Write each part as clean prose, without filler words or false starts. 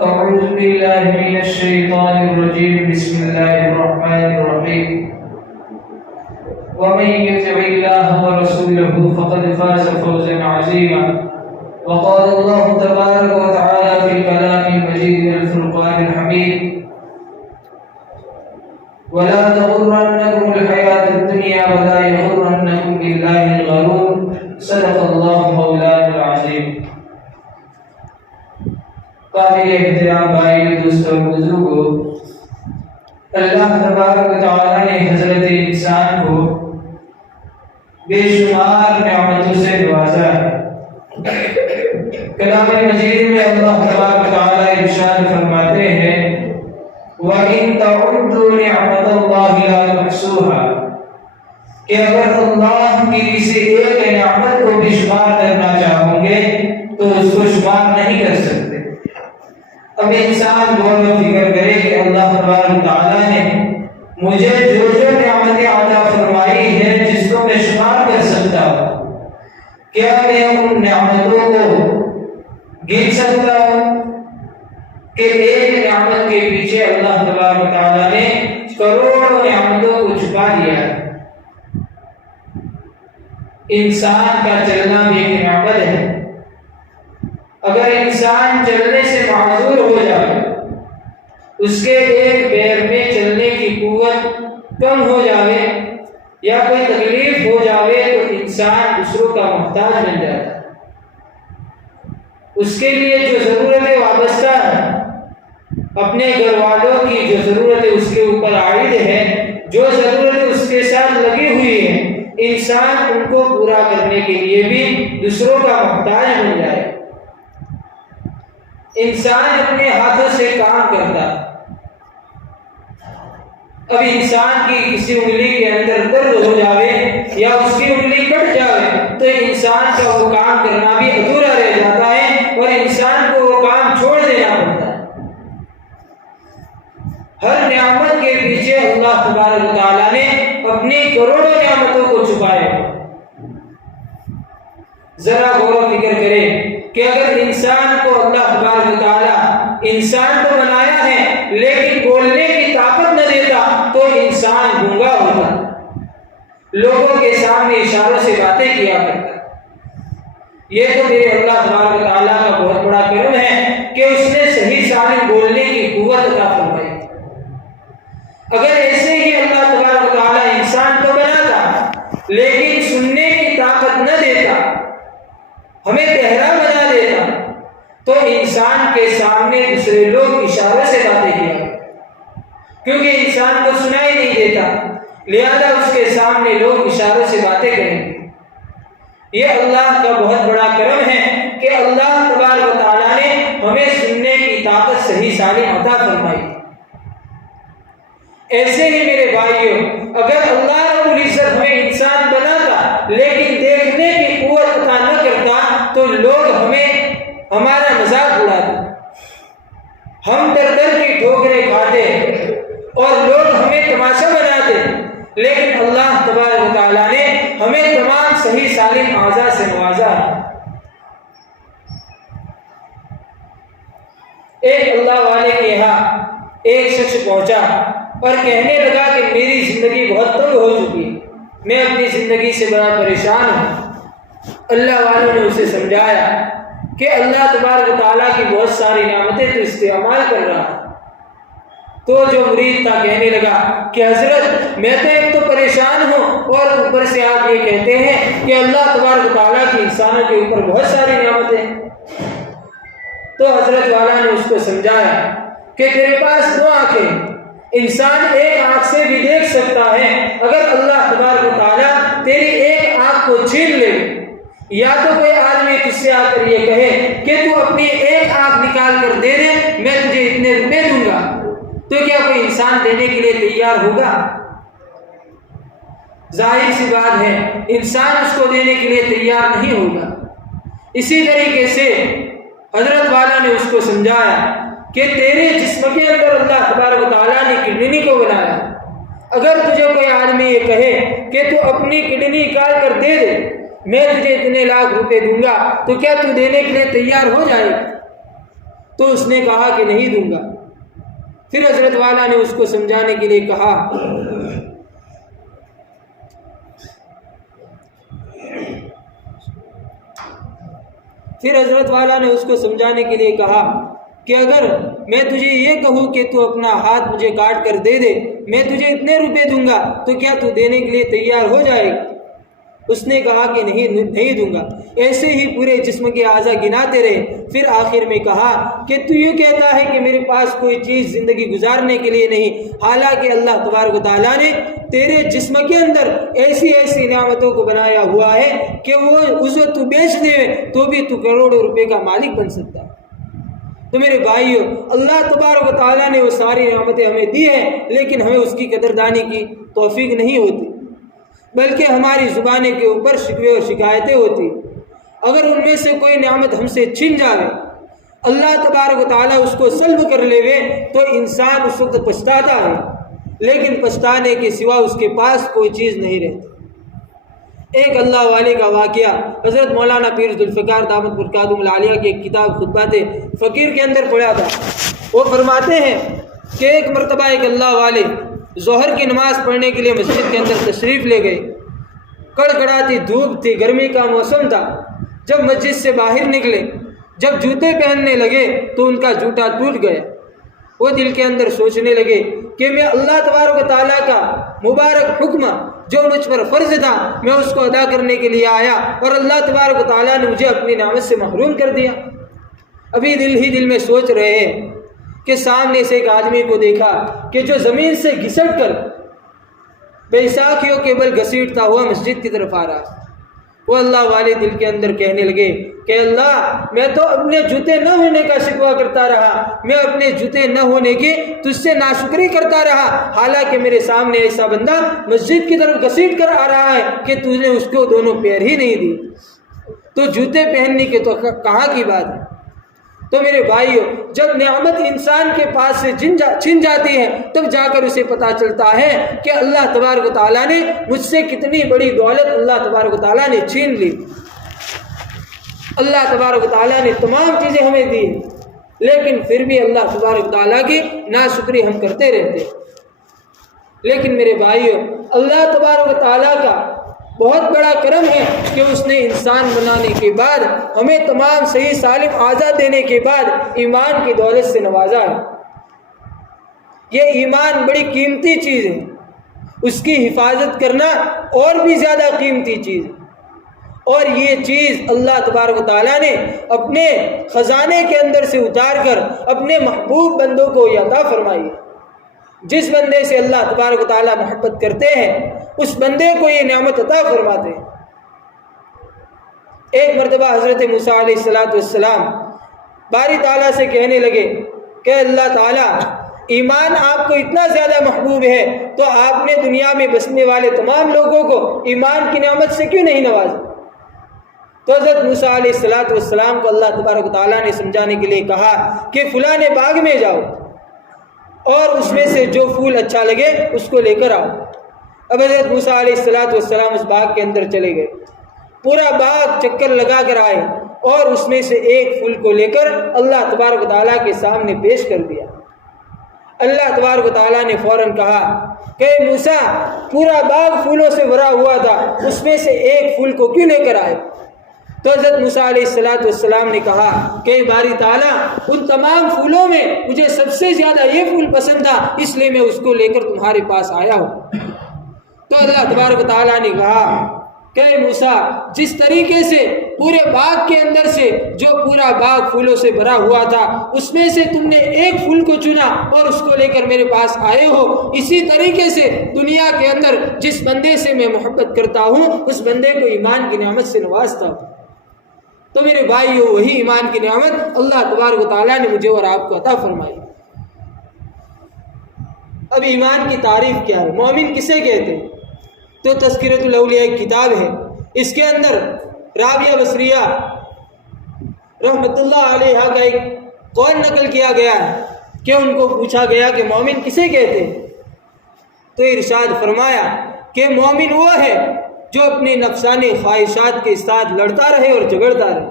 أعوذ بالله من الشيطان الرجيم بسم الله الرحمن الرحيم ومن يطع الله ورسوله فقد فاز فوزا عظيما وقال الله تبارك وتعالى في كلام المجيد والفرقان الحميد ولا تغرنكم الحياة الدنيا ولا يغرنكم بالله الغرور صدق الله مولانا العظيم. قابل احترام بھائی دوستوں بزرگوں، اللہ تبارک و تعالیٰ نے حضرت انسان کو بے شمار نعمتوں سے نوازا ہے. کلام مجید میں اللہ تبارک و تعالیٰ ارشاد فرماتے ہیں وَإِن تَعُدُّوا نِعْمَتَ اللَّهِ لَا تُحْصُوهَا، کہ اگر اللہ کی کسی ایک نعمت کو بھی شمار کرنا چاہو گے تو اس کو شمار نہیں کر سکتے. اب انسان غور و فکر کرے کہ اللہ تبارک و تعالیٰ نے مجھے جو نعمتیں عطا فرمائی ہے جس کو میں شمار کر سکتا ہوں، کیا میں ان نعمتوں کو گن سکتا ہوں کہ ایک نعمت کے پیچھے اللہ تبارک و تعالیٰ نے کروڑوں نعمتوں کو چھپا دیا ہے. انسان کا چلنا بھی ایک نعمت ہے. اگر انسان چلنے سے معذور ہو جائے، اس کے ایک پیر میں چلنے کی قوت کم ہو جائے یا کوئی تکلیف ہو جائے تو انسان دوسروں کا محتاج بن جاتا ہے. اس کے لیے جو ضرورتیں وابستہ ہیں، اپنے گھر والوں کی جو ضرورتیں اس کے اوپر عائد ہیں، جو ضرورتیں اس کے ساتھ لگی ہوئی ہیں، انسان ان کو پورا کرنے کے لیے بھی دوسروں کا محتاج بن جائے. انسان اپنے ہاتھوں سے کام کرتا. اب انسان کی کسی انگلی کے اندر درد ہو جائے یا اس کی انگلی کٹ جائے تو انسان کا وہ کام کرنا بھی ادھورا رہ جاتا ہے اور انسان کو وہ کام چھوڑ دینا پڑتا ہے. ہر نعمت کے پیچھے اللہ تبارک و تعالیٰ نے اپنی کروڑوں نعمتوں کو چھپایا. ذرا غور و فکر کرے کہ اگر انسان کو اللہ تبارک و تعالیٰ انسان تو بنایا ہے لیکن بولنے کی طاقت نہ دیتا تو انسان گونگا ہوتا، لوگوں کے سامنے اشاروں سے باتیں کیا کرتا. یہ تو میرے اللہ تبارک و تعالیٰ کا بہت بڑا کرم ہے کہ اس نے صحیح سالم بولنے کی قوت عطا فرمائی. اگر ایسے ہی اللہ تبارک و تعالیٰ انسان تو بناتا لیکن سننے کی طاقت نہ دیتا، ہمیں بہرا بنا دیتا، تو انسان کے سامنے دوسرے لوگ اشاروں سے باتیں کیا، کیونکہ انسان کو سنائی نہیں دیتا، لہذا اس کے سامنے لوگ اشاروں سے باتیں کریں گے. یہ اللہ کا بہت بڑا کرم ہے کہ اللہ تبارک و تعالیٰ نے ہمیں سننے کی طاقت صحیح سالم عطا فرمائی. ایسے ہی میرے بھائیوں، اگر اللہ رب العزت ہمیں انسان بناتا لیکن دیکھنے کی قوت عطا نہ کرتا تو لوگ ہمارا مذاق اڑاتے، ہم در در کی ٹھوکریں کھاتے اور لوگ ہمیں تماشا بناتے. لیکن اللہ تبارک و تعالیٰ نے ہمیں تمام صحیح سالم اعضاء سے نوازا. ایک اللہ والے کے یہاں ایک شخص پہنچا اور کہنے لگا کہ میری زندگی بہت تنگ ہو چکی ہے، میں اپنی زندگی سے بڑا پریشان ہوں. اللہ والوں نے اسے سمجھایا کہ اللہ تبارک و تعالیٰ کی بہت ساری نعمتیں تو استعمال کر رہا. تو جو مرید تھا کہنے لگا کہ حضرت میں تو ایک تو پریشان ہوں اور اوپر سے آپ یہ کہتے ہیں کہ اللہ تبارک و تعالیٰ کی انسانوں کے اوپر بہت ساری نعمتیں. تو حضرت والا نے اس کو سمجھایا کہ تیرے پاس دو آنکھیں، انسان ایک آنکھ سے بھی دیکھ سکتا ہے. اگر اللہ تبارک و تعالیٰ تیری ایک آنکھ کو چھین لے، یا تو کوئی آدمی تجھ سے آ کر یہ کہے کہ تو اپنی ایک آنکھ نکال کر دے دے، میں تجھے اتنے روپے دوں گا، تو کیا کوئی انسان دینے کے لیے تیار ہوگا؟ ظاہر سی بات ہے انسان اس کو دینے کے لیے تیار نہیں ہوگا. اسی طریقے سے حضرت والا نے اس کو سمجھایا کہ تیرے جسم کے اندر اللہ تبارک و تعالیٰ نے کڈنی کو بنایا، اگر تجھے کوئی آدمی یہ کہے کہ تو اپنی کڈنی نکال کر دے دے، میں تجھے اتنے لاکھ روپے دوں گا، تو کیا تو دینے کے لیے تیار ہو جائے؟ تو اس نے کہا کہ نہیں دوں گا۔ پھر حضرت والا نے اس کو سمجھانے کے لیے کہا کہ اگر میں تجھے یہ کہوں کہ تو اپنا ہاتھ مجھے کاٹ کر دے دے، میں تجھے اتنے روپے دوں گا، تو کیا تو دینے کے لیے تیار ہو جائے؟ اس نے کہا کہ نہیں دوں گا۔ ایسے ہی پورے جسم کے اعضاء گناتے رہے، پھر آخر میں کہا کہ تو یوں کہتا ہے کہ میرے پاس کوئی چیز زندگی گزارنے کے لیے نہیں، حالانکہ اللہ تبارک و تعالیٰ نے تیرے جسم کے اندر ایسی ایسی نعمتوں کو بنایا ہوا ہے کہ وہ اسے تو بیچ دے تو بھی تو کروڑوں روپے کا مالک بن سکتا ہے۔ تو میرے بھائیو، اللہ تبارک و تعالیٰ نے وہ ساری نعمتیں ہمیں دی ہیں، لیکن ہمیں اس کی قدردانی کی توفیق نہیں ہوتی، بلکہ ہماری زبانیں کے اوپر شکوے اور شکایتیں ہوتی۔ اگر ان میں سے کوئی نعمت ہم سے چھن جاوے، اللہ تبارک و تعالیٰ اس کو سلب کر لے تو انسان اس وقت پچھتاتا ہے، لیکن پچھتانے کے سوا اس کے پاس کوئی چیز نہیں رہتی۔ ایک اللہ والے کا واقعہ حضرت مولانا پیر ذوالفقار دامت برکاتہم العالیہ کی ایک کتاب خطبات فقیر کے اندر پڑھا تھا۔ وہ فرماتے ہیں کہ ایک مرتبہ ایک اللہ والے ظہر کی نماز پڑھنے کے لیے مسجد کے اندر تشریف لے گئے۔ کڑکڑاتی دھوپ تھی، گرمی کا موسم تھا۔ جب مسجد سے باہر نکلے، جب جوتے پہننے لگے تو ان کا جوتا ٹوٹ گیا۔ وہ دل کے اندر سوچنے لگے کہ میں اللہ تبارک و تعالیٰ کا مبارک حکم جو مجھ پر فرض تھا، میں اس کو ادا کرنے کے لیے آیا، اور اللہ تبارک و تعالیٰ نے مجھے اپنی نعمت سے محروم کر دیا۔ ابھی دل ہی دل میں سوچ رہے ہیں کہ سامنے سے ایک آدمی کو دیکھا کہ جو زمین سے گھسٹ کر بیساکھیوں کے بل گھسیٹتا ہوا مسجد کی طرف آ رہا۔ وہ اللہ والے دل کے اندر کہنے لگے کہ اللہ، میں تو اپنے جوتے نہ ہونے کا شکوہ کرتا رہا، میں اپنے جوتے نہ ہونے کی تجھ سے ناشکری کرتا رہا، حالانکہ میرے سامنے ایسا بندہ مسجد کی طرف گھسیٹ کر آ رہا ہے کہ تجھ نے اس کو دونوں پیر ہی نہیں دی، تو جوتے پہننے کی تو کہاں کی بات ہے۔ تو میرے بھائیو، جب نعمت انسان کے پاس سے چھن جاتی ہے تب جا کر اسے پتہ چلتا ہے کہ اللہ تبارک و تعالیٰ نے مجھ سے کتنی بڑی دولت اللہ تبارک و تعالیٰ نے چھین لی۔ اللہ تبارک و تعالیٰ نے تمام چیزیں ہمیں دی، لیکن پھر بھی اللہ تبارک و تعالیٰ کی ناشکری ہم کرتے رہتے۔ لیکن میرے بھائیو، اللہ تبارک و تعالیٰ کا بہت بڑا کرم ہے کہ اس نے انسان بنانے کے بعد ہمیں تمام صحیح سالم اعضاء دینے کے بعد ایمان کی دولت سے نوازا ہے۔ یہ ایمان بڑی قیمتی چیز ہے، اس کی حفاظت کرنا اور بھی زیادہ قیمتی چیز ہے، اور یہ چیز اللہ تبارک و تعالیٰ نے اپنے خزانے کے اندر سے اتار کر اپنے محبوب بندوں کو عطا فرمائی ہے۔ جس بندے سے اللہ تبارک و تعالیٰ محبت کرتے ہیں اس بندے کو یہ نعمت عطا فرماتے ہیں۔ ایک مرتبہ حضرت موسیٰ علیہ السلام باری تعالیٰ سے کہنے لگے کہ اللہ تعالیٰ، ایمان آپ کو اتنا زیادہ محبوب ہے تو آپ نے دنیا میں بسنے والے تمام لوگوں کو ایمان کی نعمت سے کیوں نہیں نوازا؟ تو حضرت موسیٰ علیہ السلام کو اللہ تبارک و تعالیٰ نے سمجھانے کے لیے کہا کہ فلاں باغ میں جاؤ اور اس میں سے جو پھول اچھا لگے اس کو لے کر آؤ۔ اب حضرت موسیٰ علیہ السلام اس باغ کے اندر چلے گئے، پورا باغ چکر لگا کر آئے اور اس میں سے ایک پھول کو لے کر اللہ تبارک و تعالیٰ کے سامنے پیش کر دیا۔ اللہ تبارک و تعالیٰ نے فوراً کہا کہ موسیٰ، پورا باغ پھولوں سے بھرا ہوا تھا، اس میں سے ایک پھول کو کیوں لے کر آئے؟ تو حضرت موسیٰ علیہ السلام نے کہا کہ باری تعالیٰ، ان تمام پھولوں میں مجھے سب سے زیادہ یہ پھول پسند تھا، اس لیے میں اس کو لے کر تمہارے پاس آیا ہوں۔ تو اللہ تبارک و تعالیٰ نے کہا کہ موسیٰ، جس طریقے سے پورے باغ کے اندر سے جو پورا باغ پھولوں سے بھرا ہوا تھا اس میں سے تم نے ایک پھول کو چنا اور اس کو لے کر میرے پاس آئے ہو، اسی طریقے سے دنیا کے اندر جس بندے سے میں محبت کرتا ہوں اس بندے کو ایمان کی نعمت سے نوازتا ہوں۔ تو میرے بھائیو، وہی ایمان کی نعمت اللہ تبارک و تعالیٰ نے مجھے اور آپ کو عطا فرمائی۔ اب ایمان کی تعریف کیا ہے، مومن کسے کہتے ہیں؟ تو تذکرۃ الاولیاء ایک کتاب ہے، اس کے اندر رابعہ بصریہ رحمۃ اللہ علیہ کا ایک قول نقل کیا گیا ہے کہ ان کو پوچھا گیا کہ مومن کسے کہتے ہیں؟ تو ارشاد فرمایا کہ مومن وہ ہے جو اپنی نفسانی خواہشات کے ساتھ لڑتا رہے اور جھگڑتا رہے،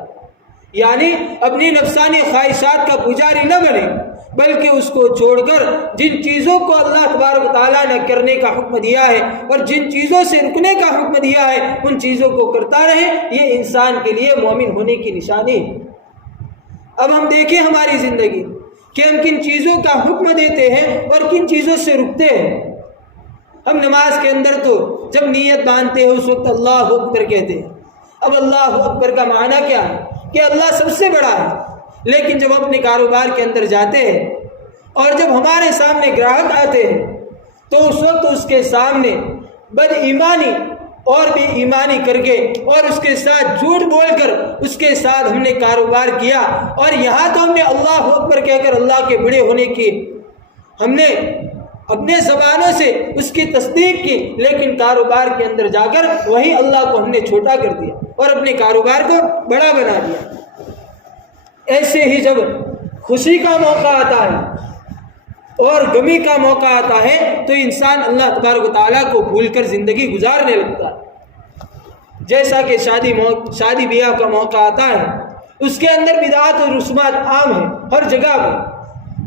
یعنی اپنی نفسانی خواہشات کا پجاری نہ بنے، بلکہ اس کو چھوڑ کر جن چیزوں کو اللہ تبارک و تعالیٰ نے کرنے کا حکم دیا ہے اور جن چیزوں سے رکنے کا حکم دیا ہے ان چیزوں کو کرتا رہے، یہ انسان کے لیے مومن ہونے کی نشانی ہے۔ اب ہم دیکھیں ہماری زندگی کہ ہم کن چیزوں کا حکم دیتے ہیں اور کن چیزوں سے رکتے ہیں۔ ہم نماز کے اندر تو جب نیت باندھتے ہیں اس وقت اللہ اکبر کہتے ہیں۔ اب اللہ اکبر کا معنی کیا ہے کہ اللہ سب سے بڑا ہے، لیکن جب اپنے کاروبار کے اندر جاتے ہیں اور جب ہمارے سامنے گراہک آتے ہیں تو اس وقت اس کے سامنے بد ایمانی اور بے ایمانی کر کے اور اس کے ساتھ جھوٹ بول کر اس کے ساتھ ہم نے کاروبار کیا، اور یہاں تو ہم نے اللہ اکبر کہہ کر اللہ کے بڑے ہونے کی ہم نے اپنے زبانوں سے اس کی تصدیق کی، لیکن کاروبار کے اندر جا کر وہی اللہ کو ہم نے چھوٹا کر دیا اور اپنے کاروبار کو بڑا بنا دیا۔ ایسے ہی جب خوشی کا موقع آتا ہے اور غمی کا موقع آتا ہے تو انسان اللہ تبارک و تعالیٰ کو بھول کر زندگی گزارنے لگتا ہے۔ جیسا کہ شادی بیاہ کا موقع آتا ہے، اس کے اندر بدعات اور رسومات عام ہیں ہر جگہ پر،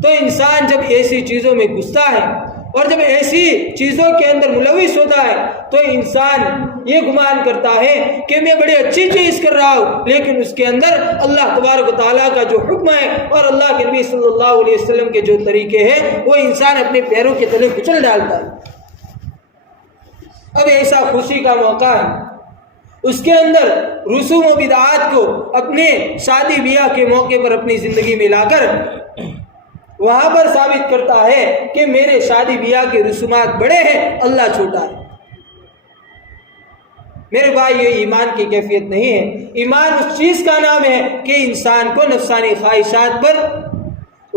تو انسان جب ایسی چیزوں میں گھستا ہے اور جب ایسی چیزوں کے اندر ملوث ہوتا ہے تو انسان یہ گمان کرتا ہے کہ میں بڑی اچھی چیز کر رہا ہوں، لیکن اس کے اندر اللہ تبارک و تعالیٰ کا جو حکم ہے اور اللہ کے نبی صلی اللہ علیہ وسلم کے جو طریقے ہیں وہ انسان اپنے پیروں کے تلے کچل ڈالتا ہے۔ اب ایسا خوشی کا موقع ہے، اس کے اندر رسوم و بدعات کو اپنے شادی بیاہ کے موقع پر اپنی زندگی میں لا کر وہاں پر ثابت کرتا ہے کہ میرے شادی بیاہ کے رسومات بڑے ہیں، اللہ چھوٹا ہے۔ میرے بھائی، یہ ایمان کی کیفیت نہیں ہے۔ ایمان اس چیز کا نام ہے کہ انسان کو نفسانی خواہشات پر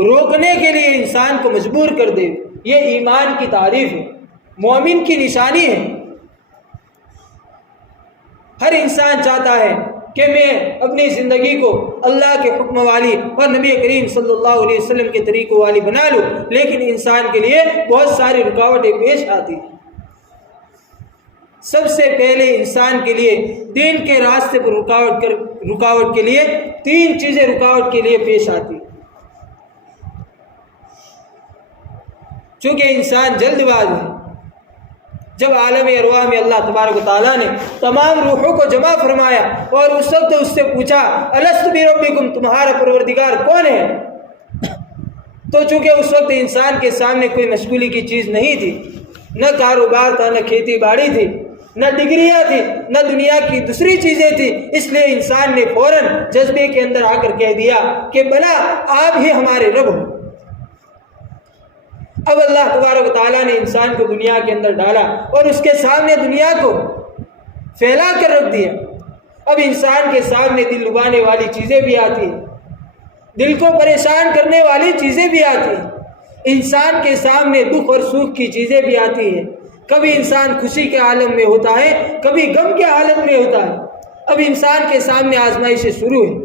روکنے کے لیے انسان کو مجبور کر دے، یہ ایمان کی تعریف ہے، مومن کی نشانی ہے۔ ہر انسان چاہتا ہے کہ میں اپنی زندگی کو اللہ کے حکم والی اور نبی کریم صلی اللہ علیہ وسلم کے طریقوں والی بنا لوں، لیکن انسان کے لیے بہت ساری رکاوٹیں پیش آتی ہیں۔ سب سے پہلے انسان کے لیے دین کے راستے پر رکاوٹ کے لیے 3 چیزیں رکاوٹ کے لیے پیش آتی ہیں۔ چونکہ انسان جلد باز ہے، جب عالم ارواح میں اللہ تبارک و تعالیٰ نے تمام روحوں کو جمع فرمایا اور اس وقت اس سے پوچھا الست بربکم، تمہارا پروردگار کون ہے، تو چونکہ اس وقت انسان کے سامنے کوئی مشغولی کی چیز نہیں تھی، نہ کاروبار تھا، نہ کھیتی باڑی تھی، نہ ڈگریاں تھی، نہ دنیا کی دوسری چیزیں تھی، اس لیے انسان نے فوراً جذبے کے اندر آ کر کہہ دیا کہ بلا آپ ہی ہمارے رب ہو۔ اب اللہ تبارک و تعالیٰ نے انسان کو دنیا کے اندر ڈالا اور اس کے سامنے دنیا کو پھیلا کر رکھ دیا۔ اب انسان کے سامنے دل لبانے والی چیزیں بھی آتی ہیں، دل کو پریشان کرنے والی چیزیں بھی آتی ہیں، انسان کے سامنے دکھ اور سوکھ کی چیزیں بھی آتی ہیں۔ کبھی انسان خوشی کے عالم میں ہوتا ہے، کبھی غم کے عالم میں ہوتا ہے۔ اب انسان کے سامنے آزمائشیں شروع ہیں۔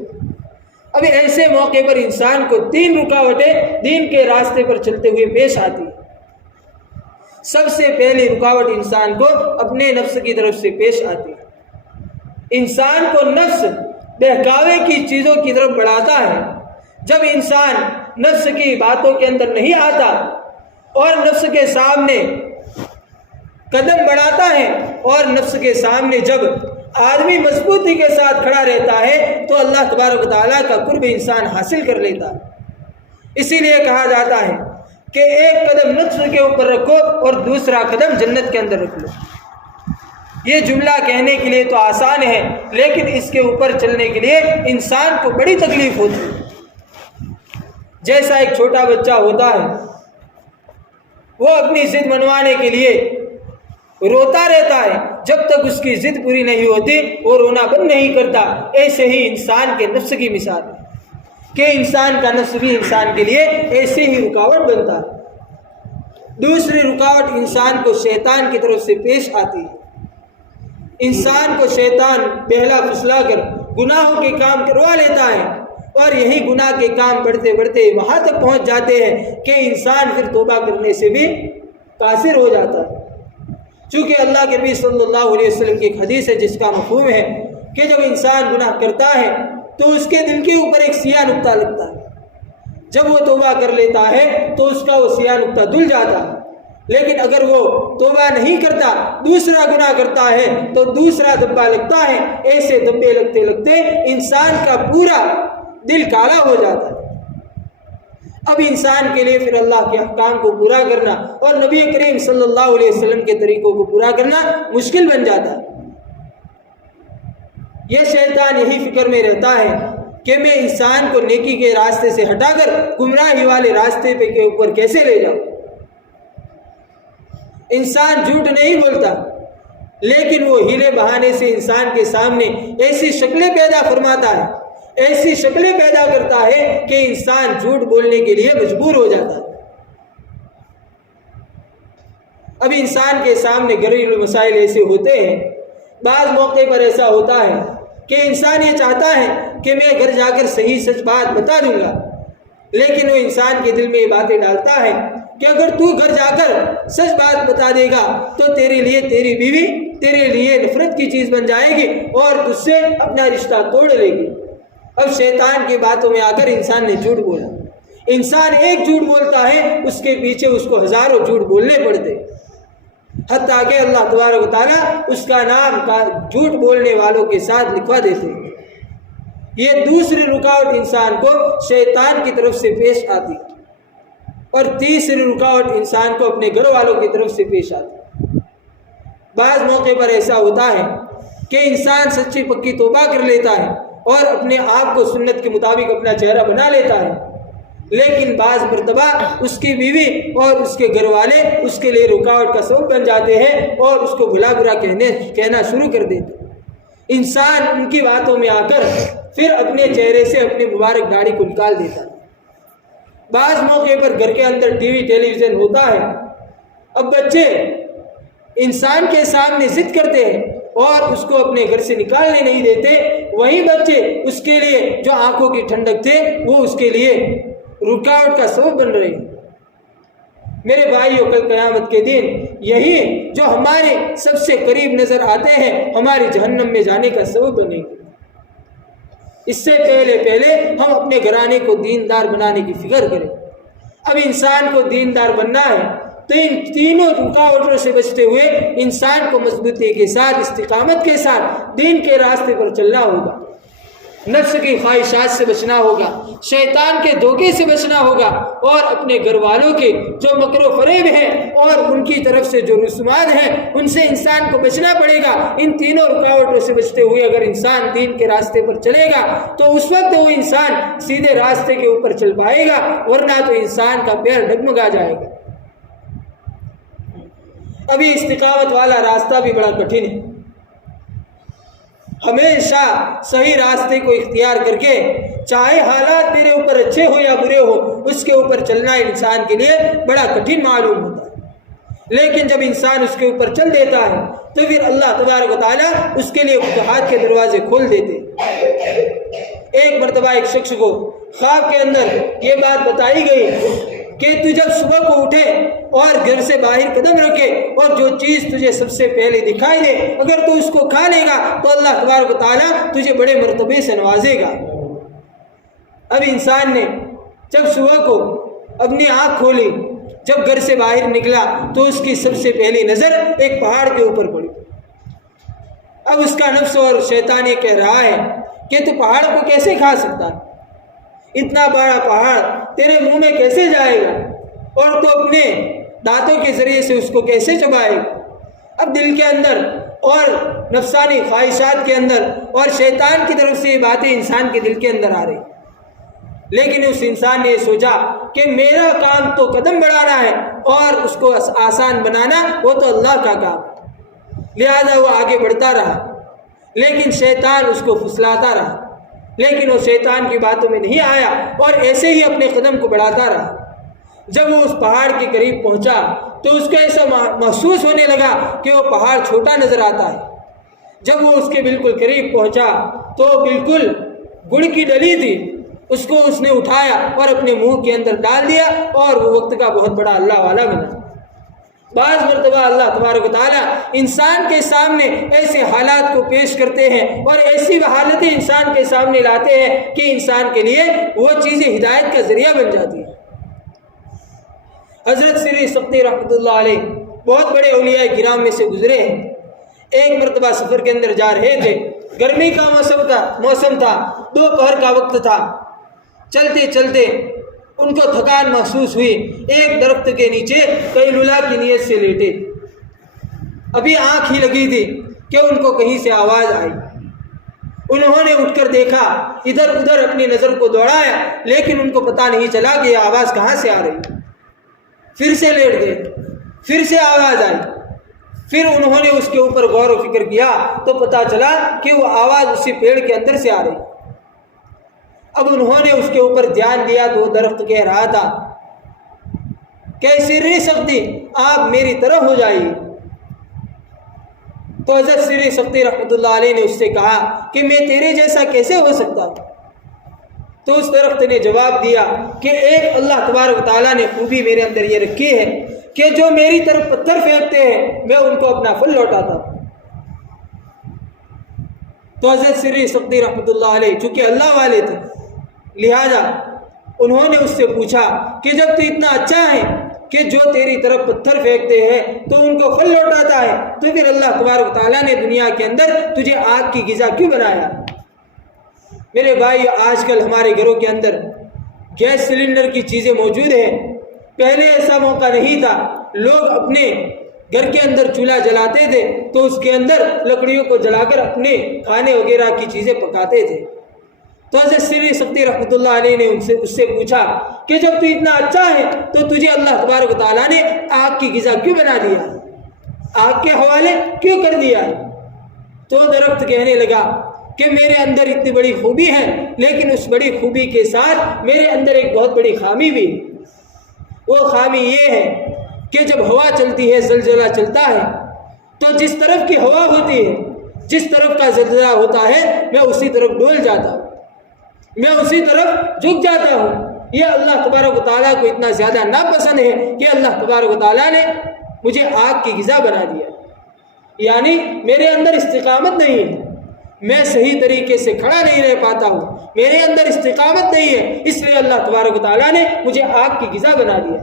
اب ایسے موقع پر انسان کو 3 رکاوٹیں دین کے راستے پر چلتے ہوئے پیش آتی ہیں۔ سب سے پہلی رکاوٹ انسان کو اپنے نفس کی طرف سے پیش آتی ہے۔ انسان کو نفس بہکاوے کی چیزوں کی طرف بڑھاتا ہے۔ جب انسان نفس کی باتوں کے اندر نہیں آتا اور نفس کے سامنے قدم بڑھاتا ہے اور نفس کے سامنے جب آدمی مضبوطی کے ساتھ کھڑا رہتا ہے تو اللہ تبارک و تعالیٰ کا قرب انسان حاصل کر لیتا ہے۔ اسی لیے کہا جاتا ہے کہ ایک قدم نفس کے اوپر رکھو اور دوسرا قدم جنت کے اندر رکھ لو۔ یہ جملہ کہنے کے لیے تو آسان ہے، لیکن اس کے اوپر چلنے کے لیے انسان کو بڑی تکلیف ہوتی ہے۔ جیسا ایک چھوٹا بچہ ہوتا ہے، وہ اپنی ضد منوانے کے لیے روتا رہتا ہے، جب تک اس کی ضد پوری نہیں ہوتی وہ رونا بند نہیں کرتا۔ ایسے ہی انسان کے نفس کی مثال ہے کہ انسان کا نفس بھی انسان کے لیے ایسے ہی رکاوٹ بنتا ہے۔ دوسری رکاوٹ انسان کو شیطان کی طرف سے پیش آتی ہے۔ انسان کو شیطان بہلا پھسلا کر گناہوں کے کام کروا لیتا ہے اور یہی گناہ کے کام بڑھتے بڑھتے وہاں تک پہنچ جاتے ہیں کہ انسان پھر توبہ کرنے سے بھی قاصر ہو جاتا ہے۔ چونکہ اللہ کے نبی صلی اللہ علیہ وسلم کی ایک حدیث ہے جس کا مفہوم ہے کہ جب انسان گناہ کرتا ہے تو اس کے دل کے اوپر ایک سیاہ نقطہ لگتا ہے، جب وہ توبہ کر لیتا ہے تو اس کا وہ سیاہ نقطہ دھل جاتا ہے، لیکن اگر وہ توبہ نہیں کرتا، دوسرا گناہ کرتا ہے تو دوسرا دھبا لگتا ہے، ایسے دھبے لگتے لگتے انسان کا پورا دل کالا ہو جاتا ہے۔ اب انسان کے لیے پھر اللہ کے احکام کو پورا کرنا اور نبی کریم صلی اللہ علیہ وسلم کے طریقوں کو پورا کرنا مشکل بن جاتا ہے۔ یہ شیطان یہی فکر میں رہتا ہے کہ میں انسان کو نیکی کے راستے سے ہٹا کر گمراہی والے راستے پہ کے اوپر کیسے لے جاؤں۔ انسان جھوٹ نہیں بولتا، لیکن وہ ہیلے بہانے سے انسان کے سامنے ایسی شکلیں پیدا فرماتا ہے، ایسی شکلیں پیدا کرتا ہے کہ انسان جھوٹ بولنے کے لیے مجبور ہو جاتا ہے۔ اب انسان کے سامنے گھریلو مسائل ایسے ہوتے ہیں، بعض موقع پر ایسا ہوتا ہے کہ انسان یہ چاہتا ہے کہ میں گھر جا کر صحیح سچ بات بتا دوں گا، لیکن وہ انسان کے دل میں یہ باتیں ڈالتا ہے کہ اگر تو گھر جا کر سچ بات بتا دے گا تو تیرے لیے تیری بیوی تیرے لیے نفرت کی چیز بن جائے گی اور تجھ سے اپنا رشتہ توڑ لے گی۔ اب شیطان کی باتوں میں آ کر انسان نے جھوٹ بولا۔ انسان ایک جھوٹ بولتا ہے، اس کے پیچھے اس کو ہزاروں جھوٹ بولنے پڑتے، حتیٰ کہ اللہ تبارک و تعالیٰ اس کا نام جھوٹ بولنے والوں کے ساتھ لکھوا دیتے ہیں۔ یہ دوسری رکاوٹ انسان کو شیطان کی طرف سے پیش آتی، اور تیسری رکاوٹ انسان کو اپنے گھر والوں کی طرف سے پیش آتی۔ بعض موقع پر ایسا ہوتا ہے کہ انسان سچی پکی توبہ کر لیتا ہے اور اپنے آپ کو سنت کے مطابق اپنا چہرہ بنا لیتا ہے، لیکن بعض مرتبہ اس کی بیوی اور اس کے گھر والے اس کے لیے رکاوٹ کا سبب بن جاتے ہیں اور اس کو بھلا برا کہنا شروع کر دیتے ہیں۔ انسان ان کی باتوں میں آ کر پھر اپنے چہرے سے اپنی مبارک داڑھی کو نکال دیتا ہے۔ بعض موقع پر گھر کے اندر ٹی وی ٹیلی ویژن ہوتا ہے، اب بچے انسان کے سامنے ضد کرتے ہیں اور اس کو اپنے گھر سے نکالنے نہیں دیتے، وہی بچے اس کے لیے جو آنکھوں کی ٹھنڈک تھے وہ اس کے لیے رکاوٹ کا سبب بن رہے ہیں۔ میرے بھائیوں، کل قیامت کے دن یہی جو ہمارے سب سے قریب نظر آتے ہیں ہماری جہنم میں جانے کا سبب بنے گے۔ اس سے پہلے ہم اپنے گھرانے کو دیندار بنانے کی فکر کریں۔ اب انسان کو دیندار بننا ہے تو ان تینوں رکاوٹوں سے بچتے ہوئے انسان کو مضبوطی کے ساتھ، استقامت کے ساتھ دین کے راستے پر چلنا ہوگا، نفس کی خواہشات سے بچنا ہوگا، شیطان کے دھوکے سے بچنا ہوگا، اور اپنے گھر والوں کے جو مکر و فریب ہیں اور ان کی طرف سے جو رسومات ہیں ان سے انسان کو بچنا پڑے گا۔ ان تینوں رکاوٹوں سے بچتے ہوئے اگر انسان دین کے راستے پر چلے گا تو اس وقت وہ انسان سیدھے راستے کے اوپر چل پائے گا، ورنہ تو انسان کا پیر ڈگمگا جائے گا۔ ابھی استقامت والا راستہ بھی بڑا کٹھن ہے۔ ہمیشہ صحیح راستے کو اختیار کر کے چاہے حالات میرے اوپر اچھے ہو یا برے ہو اس کے اوپر چلنا انسان کے لیے بڑا کٹھن معلوم ہوتا ہے، لیکن جب انسان اس کے اوپر چل دیتا ہے تو پھر اللہ تبارک و تعالیٰ اس کے لیے فتوحات کے دروازے کھول دیتے۔ ایک مرتبہ ایک شخص کو خواب کے اندر یہ بات بتائی گئی کہ تو جب صبح کو اٹھے اور گھر سے باہر قدم رکھے اور جو چیز تجھے سب سے پہلے دکھائی دے اگر تو اس کو کھا لے گا تو اللہ تبارک و تعالیٰ تجھے بڑے مرتبے سے نوازے گا۔ اب انسان نے جب صبح کو اپنی آنکھ کھولی، جب گھر سے باہر نکلا تو اس کی سب سے پہلی نظر ایک پہاڑ کے اوپر پڑی۔ اب اس کا نفس اور شیطان یہ کہہ رہا ہے کہ تو پہاڑ کو کیسے کھا سکتا ہے، اتنا بڑا پہاڑ تیرے منہ میں کیسے جائے گا اور تو اپنے دانتوں کے ذریعے سے اس کو کیسے چبائے گا۔ اب دل کے اندر اور نفسانی خواہشات کے اندر اور شیطان کی طرف سے یہ باتیں انسان کے دل کے اندر آ رہی، لیکن اس انسان نے یہ سوچا کہ میرا کام تو قدم بڑھانا ہے اور اس کو آسان بنانا وہ تو اللہ کا کام، لہذا وہ آگے بڑھتا رہا، لیکن شیطان اس کو پھسلاتا رہا، لیکن وہ شیطان کی باتوں میں نہیں آیا اور ایسے ہی اپنے قدم کو بڑھاتا رہا۔ جب وہ اس پہاڑ کے قریب پہنچا تو اس کو ایسا محسوس ہونے لگا کہ وہ پہاڑ چھوٹا نظر آتا ہے۔ جب وہ اس کے بالکل قریب پہنچا تو بالکل گڑ کی ڈلی تھی، اس کو اس نے اٹھایا اور اپنے منہ کے اندر ڈال دیا اور وہ وقت کا بہت بڑا اللہ والا بنا۔ بعض مرتبہ اللہ تبارک و تعالیٰ انسان کے سامنے ایسے حالات کو پیش کرتے ہیں اور ایسی حالتیں انسان کے سامنے لاتے ہیں کہ انسان کے لیے وہ چیزیں ہدایت کا ذریعہ بن جاتی ہیں۔ حضرت سری سبتی رحمۃ اللہ علیہ بہت بڑے اولیاء کرام میں سے گزرے ہیں۔ ایک مرتبہ سفر کے اندر جا رہے تھے، گرمی کا موسم تھا، دوپہر کا وقت تھا، چلتے چلتے ان کو تھکان محسوس ہوئی، ایک درخت کے نیچے قیلولہ کی نیت سے لیٹے، ابھی آنکھ ہی لگی تھی کہ ان کو کہیں سے آواز آئی۔ انہوں نے اٹھ کر دیکھا، ادھر ادھر اپنی نظر کو دوڑایا، لیکن ان کو پتہ نہیں چلا کہ یہ آواز کہاں سے آ رہی۔ پھر سے لیٹ گئے، پھر سے آواز آئی، پھر انہوں نے اس کے اوپر غور و فکر کیا تو پتہ چلا کہ وہ آواز اسی پیڑ کے اندر سے آ رہی۔ اب انہوں نے اس کے اوپر دھیان دیا تو وہ درخت کہہ رہا تھا کہ سری سبتی آپ میری طرف ہو جائیے۔ تو حضرت سری سبتی رحمۃ اللہ علیہ نے اس سے کہا کہ میں تیرے جیسا کیسے ہو سکتا ہوں؟ تو اس درخت نے جواب دیا کہ ایک اللہ تبارک و تعالیٰ نے خوبی میرے اندر یہ رکھی ہے کہ جو میری طرف پتھر پھینکتے ہیں میں ان کو اپنا پھل لوٹاتا ہوں۔ تو حضرت سری سبتی رحمۃ اللہ علیہ چونکہ اللہ والے تھے، لہذا انہوں نے اس سے پوچھا کہ جب تو اتنا اچھا ہے کہ جو تیری طرف پتھر پھینکتے ہیں تو ان کو پھل لوٹاتا ہے، تو پھر اللہ تبارک و تعالیٰ نے دنیا کے اندر تجھے آگ کی غذا کیوں بنایا؟ میرے بھائی، آج کل ہمارے گھروں کے اندر گیس سلنڈر کی چیزیں موجود ہیں، پہلے ایسا موقع نہیں تھا۔ لوگ اپنے گھر کے اندر چولہا جلاتے تھے تو اس کے اندر لکڑیوں کو جلا کر اپنے کھانے وغیرہ کی چیزیں پکاتے تھے۔ تو حضرت سری سبتی رحمۃ اللہ علیہ نے اس سے پوچھا کہ جب تو اتنا اچھا ہے تو تجھے اللہ تبارک و تعالیٰ نے آگ کی غذا کیوں بنا دیا، آگ کے حوالے کیوں کر دیا؟ تو درخت کہنے لگا کہ میرے اندر اتنی بڑی خوبی ہے، لیکن اس بڑی خوبی کے ساتھ میرے اندر ایک بہت بڑی خامی بھی ہے۔ وہ خامی یہ ہے کہ جب ہوا چلتی ہے، زلزلہ چلتا ہے، تو جس طرف کی ہوا ہوتی ہے، جس طرف کا زلزلہ ہوتا ہے، میں اسی طرف ڈول جاتا ہوں، میں اسی طرف جھک جاتا ہوں۔ یہ اللہ تبارک و تعالیٰ کو اتنا زیادہ ناپسند ہے کہ اللہ تبارک و تعالیٰ نے مجھے آگ کی غذا بنا دیا، یعنی میرے اندر استقامت نہیں ہے، میں صحیح طریقے سے کھڑا نہیں رہ پاتا ہوں، میرے اندر استقامت نہیں ہے، اس لیے اللہ تبارک و تعالیٰ نے مجھے آگ کی غذا بنا دیا۔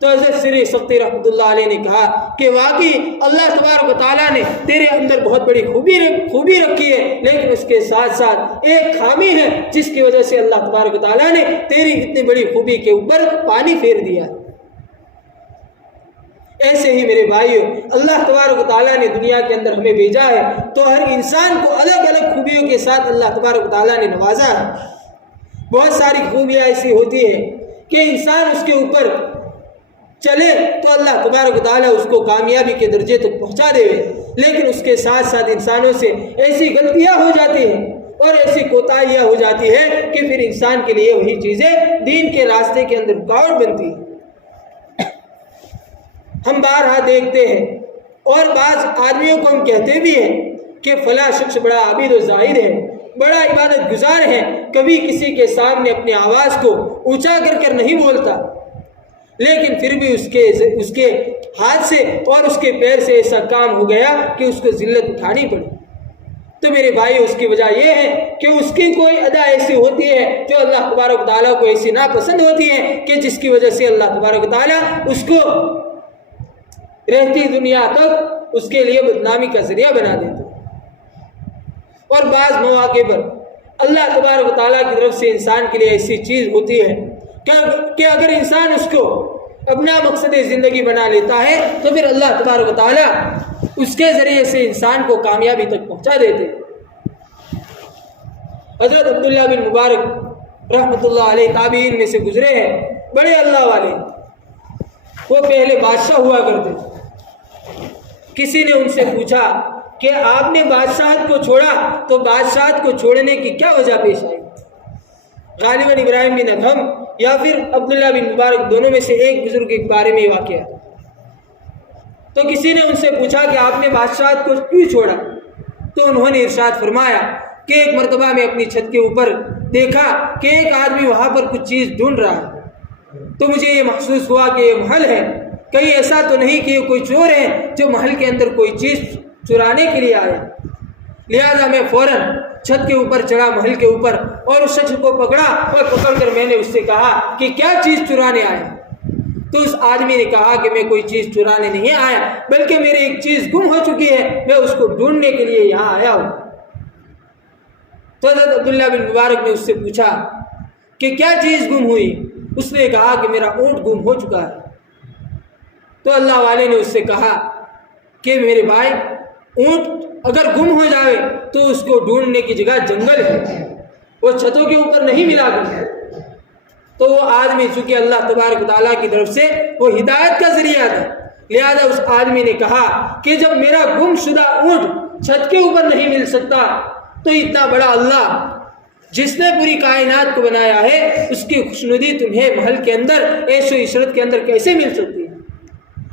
تو حضرت سری سبتی رحمۃ اللہ علیہ نے کہا کہ واقعی اللہ تبارک و تعالیٰ نے تیرے اندر بہت بڑی خوبی رکھی ہے، لیکن اس کے ساتھ ساتھ ایک خامی ہے جس کی وجہ سے اللہ تبارک و تعالیٰ نے تیری اتنی بڑی خوبی کے اوپر پانی پھیر دیا۔ ایسے ہی میرے بھائیوں، اللہ تبارک و تعالیٰ نے دنیا کے اندر ہمیں بھیجا ہے تو ہر انسان کو الگ الگ خوبیوں کے ساتھ اللہ تبارک و تعالیٰ نے نوازا ہے۔ بہت ساری خوبیاں ایسی ہوتی ہیں کہ انسان اس کے اوپر چلے تو اللہ تبارک و تعالیٰ اس کو کامیابی کے درجے تک پہنچا دے، لیکن اس کے ساتھ ساتھ انسانوں سے ایسی غلطیاں ہو جاتی ہیں اور ایسی کوتاہیاں ہو جاتی ہیں کہ پھر انسان کے لیے وہی چیزیں دین کے راستے کے اندر رکاوٹ بنتی ہیں۔ ہم بارہا دیکھتے ہیں اور بعض آدمیوں کو ہم کہتے بھی ہیں کہ فلاں شخص بڑا عابد و زاہد ہے، بڑا عبادت گزار ہے، کبھی کسی کے سامنے اپنی آواز کو اونچا کر نہیں بولتا، لیکن پھر بھی اس کے ہاتھ سے اور اس کے پیر سے ایسا کام ہو گیا کہ اس کو ذلت اٹھانی پڑی۔ تو میرے بھائی، اس کی وجہ یہ ہے کہ اس کی کوئی ادا ایسی ہوتی ہے جو اللہ تبارک و تعالیٰ کو ایسی ناپسند ہوتی ہے کہ جس کی وجہ سے اللہ تبارک و تعالیٰ اس کو رہتی دنیا تک اس کے لیے بدنامی کا ذریعہ بنا دیتے۔ اور بعض مواقع پر اللہ تبارک و تعالیٰ کی طرف سے انسان کے لیے ایسی چیز ہوتی ہے کہ اگر انسان اس کو اپنا مقصد زندگی بنا لیتا ہے تو پھر اللہ تبارک و تعالیٰ اس کے ذریعے سے انسان کو کامیابی تک پہنچا دیتے۔ حضرت عبداللہ بن مبارک رحمۃ اللہ علیہ تابعین میں سے گزرے ہیں، بڑے اللہ والے، وہ پہلے بادشاہ ہوا کرتے تھے۔ کسی نے ان سے پوچھا کہ آپ نے بادشاہت کو چھوڑا تو بادشاہت کو چھوڑنے کی کیا وجہ پیش آئی؟ غالباً ابراہیم بن ادھم یا پھر عبداللہ بن مبارک، دونوں میں سے ایک بزرگ کے بارے میں واقعہ ہے۔ تو کسی نے ان سے پوچھا کہ آپ نے بادشاہت کو کیوں چھوڑا؟ تو انہوں نے ارشاد فرمایا کہ ایک مرتبہ میں اپنی چھت کے اوپر دیکھا کہ ایک آدمی وہاں پر کچھ چیز ڈھونڈ رہا ہے، تو مجھے یہ محسوس ہوا کہ یہ محل ہے، کہیں ایسا تو نہیں کہ یہ کوئی چور ہے جو محل کے اندر کوئی چیز چرانے کے لیے آیا۔ لہذا میں فوراً چھت کے اوپر چڑھا، محل کے اوپر، اور اس شخص کو پکڑا اور پکڑ کر میں نے اس سے کہا کہ کیا چیز چرانے آیا؟ تو اس آدمی نے کہا کہ میں کوئی چیز چرانے نہیں آیا، بلکہ میری ایک چیز گم ہو چکی ہے، میں اس کو ڈھونڈنے کے لیے یہاں آیا ہوں۔ تو حضرت عبداللہ بن مبارک نے اس سے پوچھا کہ کیا چیز گم ہوئی؟ اس نے کہا کہ میرا اونٹ گم ہو چکا ہے۔ تو اللہ والے نے اس سے کہا کہ میرے بھائی، اونٹ اگر گم ہو جائے تو اس کو ڈھونڈنے کی جگہ جنگل ہے، وہ چھتوں کے اوپر نہیں ملا کرتا۔ تو وہ آدمی چونکہ اللہ تبارک و تعالیٰ کی طرف سے وہ ہدایت کا ذریعہ تھا، لہذا اس آدمی نے کہا کہ جب میرا گم شدہ اونٹ چھت کے اوپر نہیں مل سکتا تو اتنا بڑا اللہ جس نے پوری کائنات کو بنایا ہے، اس کی خوشنودی تمہیں محل کے اندر عیش و عشرت کے اندر کیسے مل سکتی ہے؟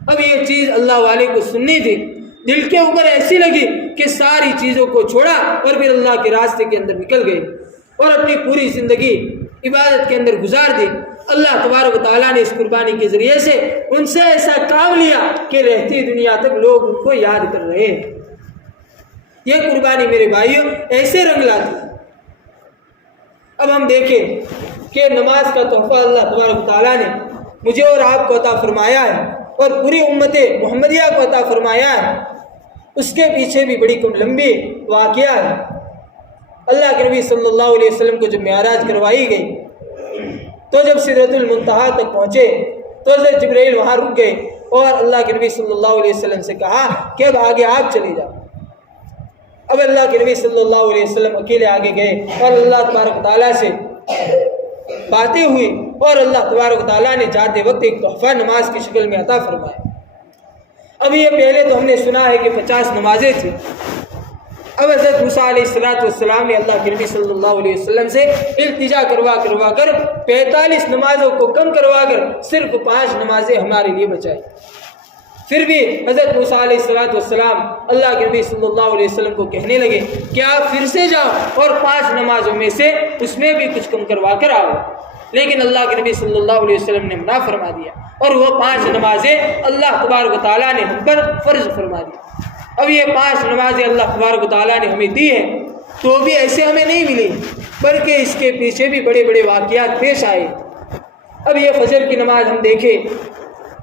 اب یہ چیز اللہ والے کو سننی تھی، دل کے اوپر ایسی لگی کہ ساری چیزوں کو چھوڑا اور پھر اللہ کے راستے کے اندر نکل گئے اور اپنی پوری زندگی عبادت کے اندر گزار دی۔ اللہ تبارک و تعالیٰ نے اس قربانی کے ذریعے سے ان سے ایسا کام لیا کہ رہتی دنیا تک لوگ ان کو یاد کر رہے ہیں۔ یہ قربانی میرے بھائیوں ایسے رنگ لاتی۔ اب ہم دیکھیں کہ نماز کا تحفہ اللہ تبارک و تعالیٰ نے مجھے اور آپ کو عطا فرمایا ہے اور پوری امت محمدیہ کو عطا فرمایا ہے، اس کے پیچھے بھی بڑی لمبی واقعہ ہے۔ اللہ کے نبی صلی اللہ علیہ وسلم کو جب معراج کروائی گئی تو جب سدرۃ المنتہا تک پہنچے تو حضرت جبرائیل وہاں رک گئے اور اللہ کے نبی صلی اللہ علیہ وسلم سے کہا کہ اب آگے آپ چلے جاؤ۔ اب اللہ کے نبی صلی اللہ علیہ وسلم اکیلے آگے گئے اور اللہ تبارک و تعالیٰ سے باتیں ہوئی اور اللہ تبارک و تعالیٰ نے جاتے وقت ایک تحفہ نماز کی شکل میں عطا فرمایا۔ اب یہ پہلے تو ہم نے سنا ہے کہ 50 نمازیں تھیں۔ اب حضرت موسیٰ علیہ السلام نے اللہ کے نبی صلی اللہ علیہ وسلم سے التجا کروا کر 45 نمازوں کو کم کروا کر صرف 5 نمازیں ہمارے لیے بچائی۔ پھر بھی حضرت موسیٰ علیہ السلام اللہ کے نبی صلی اللہ علیہ وسلم کو کہنے لگے کہ آپ پھر سے جاؤ اور 5 نمازوں میں سے اس میں بھی کچھ کم کروا کر آؤ، لیکن اللہ کے نبی صلی اللہ علیہ وسلم نے منع فرما دیا اور وہ 5 نمازیں اللہ تبارک و تعالیٰ نے ہم پر فرض فرما دی۔ اب یہ 5 نمازیں اللہ تبارک و تعالیٰ نے ہمیں دی ہیں تو بھی ایسے ہمیں نہیں ملی، بلکہ اس کے پیچھے بھی بڑے بڑے واقعات پیش آئے۔ اب یہ فجر کی نماز ہم دیکھیں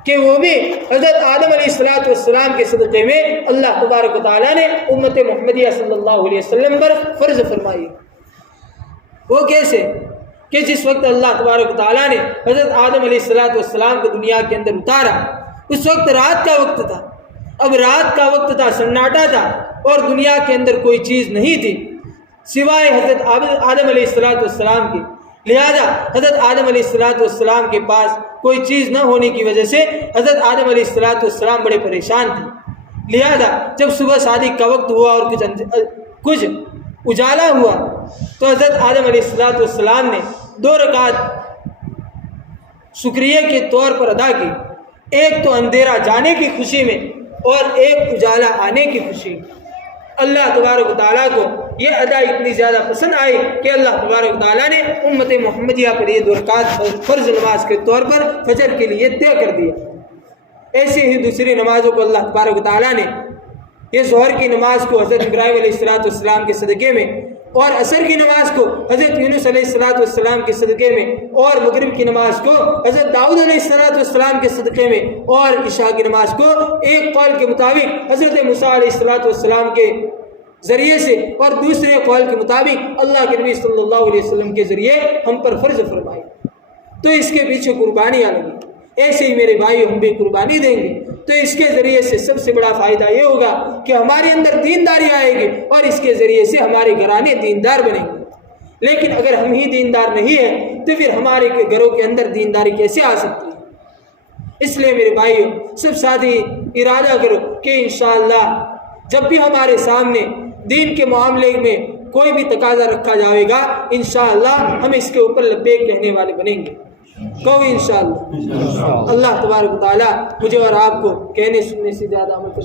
کہ وہ بھی حضرت آدم علیہ السلام کے صدقے میں اللہ تبارک و تعالیٰ نے امت محمدیہ صلی اللہ علیہ وسلم پر فرض فرمائی۔ وہ کیسے کہ جس وقت اللہ تبارک و تعالیٰ نے حضرت آدم علیہ السلام کو دنیا کے اندر اتارا، اس وقت رات کا وقت تھا۔ اب رات کا وقت تھا، سناٹا تھا اور دنیا کے اندر کوئی چیز نہیں تھی سوائے حضرت آدم علیہ السلام کی۔ لہذا حضرت آدم علیہ السلام کے پاس کوئی چیز نہ ہونے کی وجہ سے حضرت آدم علیہ السلام بڑے پریشان تھے۔ لہذا جب صبح صادق کا وقت ہوا اور کچھ اجالا ہوا تو حضرت آدم علیہ السلام نے 2 رکعت شکریہ کے طور پر ادا کی، ایک تو اندھیرا جانے کی خوشی میں اور ایک اجالا آنے کی خوشی۔ اللہ تبارک و تعالیٰ کو یہ ادا اتنی زیادہ پسند آئی کہ اللہ تبارک و تعالیٰ نے امت محمدیہ پر یہ 2 رکعت فرض نماز کے طور پر فجر کے لیے طے کر دیا۔ ایسے ہی دوسری نمازوں کو اللہ تبارک و تعالیٰ نے یہ ظہر کی نماز کو حضرت ابراہیم علیہ السلام کے صدقے میں اور عصر کی نماز کو حضرت یونس علیہ السلام کے صدقے میں اور مغرب کی نماز کو حضرت داؤد علیہ السلام کے صدقے میں اور عشاء کی نماز کو ایک قول کے مطابق حضرت موسیٰ علیہ السلام کے ذریعے سے اور دوسرے قول کے مطابق اللہ کے نبی صلی اللہ علیہ وسلم کے ذریعے ہم پر فرض فرمائی۔ تو اس کے پیچھے قربانیاں لگی۔ ایسے ہی میرے بھائی ہم بھی قربانی دیں گے تو اس کے ذریعے سے سب سے بڑا فائدہ یہ ہوگا کہ ہمارے اندر دینداری آئے گی اور اس کے ذریعے سے ہمارے گھرانے دیندار بنیں گے۔ لیکن اگر ہم ہی دیندار نہیں ہیں تو پھر ہمارے گھروں کے اندر دینداری کیسے آ سکتی ہے؟ اس لیے میرے بھائیوں سب ساتھی ارادہ کرو کہ انشاءاللہ جب بھی ہمارے سامنے دین کے معاملے میں کوئی بھی تقاضا رکھا جائے گا انشاءاللہ ہم اس کے اوپر لبیک کہنے والے بنیں گے۔ کہو انشاءاللہ۔ اللہ تبارک و تعالیٰ مجھے اور آپ کو کہنے سننے سے زیادہ عمل